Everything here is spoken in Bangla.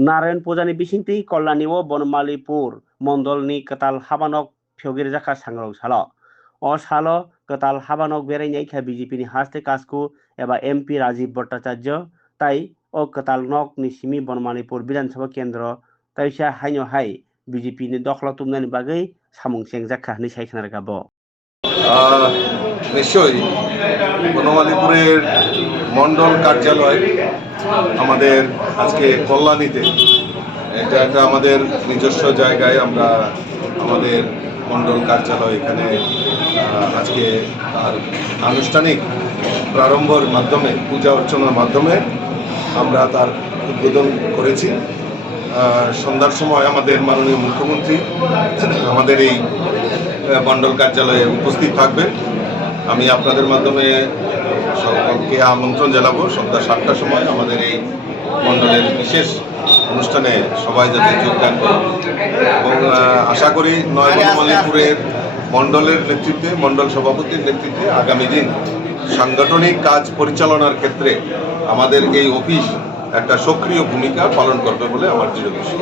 नारायण पूजानि बिसिंति कल्याणी व बनमालीपुर मंडलनि कताल हाबानक फिवगिर जाखा सांग्राव सालो अ सालो कताल हाबानक बेरायनायखा बीजेपी हास्ते कास्कु एबा एमपी राजीव भट्टाचार्य ताई अ कताल नक निसिमी बनमालीपुर विधानसभा केंद्र ताइसा हाइनो हाई बीजेपी नि दखला तुमनानि बागै सामुं सें जाखा नि साइखनार गाबो নিশ্চয়ই বনমালীপুরের মন্ডল কার্যালয় আমাদের আজকে কল্যাণীতে এটা একটা আমাদের নিজস্ব জায়গায় আমরা আমাদের মন্ডল কার্যালয় এখানে আজকে তার আনুষ্ঠানিক প্রারম্ভের মাধ্যমে পূজা অর্চনার মাধ্যমে আমরা তার উদ্বোধন করেছি। সন্ধ্যার সময় আমাদের মাননীয় মুখ্যমন্ত্রী আমাদের এই মন্ডল কার্যালয়ে উপস্থিত থাকবেন। আমি আপনাদের মাধ্যমে সকলকে আমন্ত্রণ জানাবো সন্ধ্যা 7টার সময় আমাদের এই মন্ডলের বিশেষ অনুষ্ঠানে সবাই যাতে যোগদান করে এবং আশা করি নয় বনমালীপুরের মন্ডলের নেতৃত্বে মন্ডল সভাপতির নেতৃত্বে আগামী দিন সাংগঠনিক কাজ পরিচালনার ক্ষেত্রে আমাদের এই অফিস একটা সক্রিয় ভূমিকা পালন করবে বলে আমার দৃঢ় বিশ্বাস।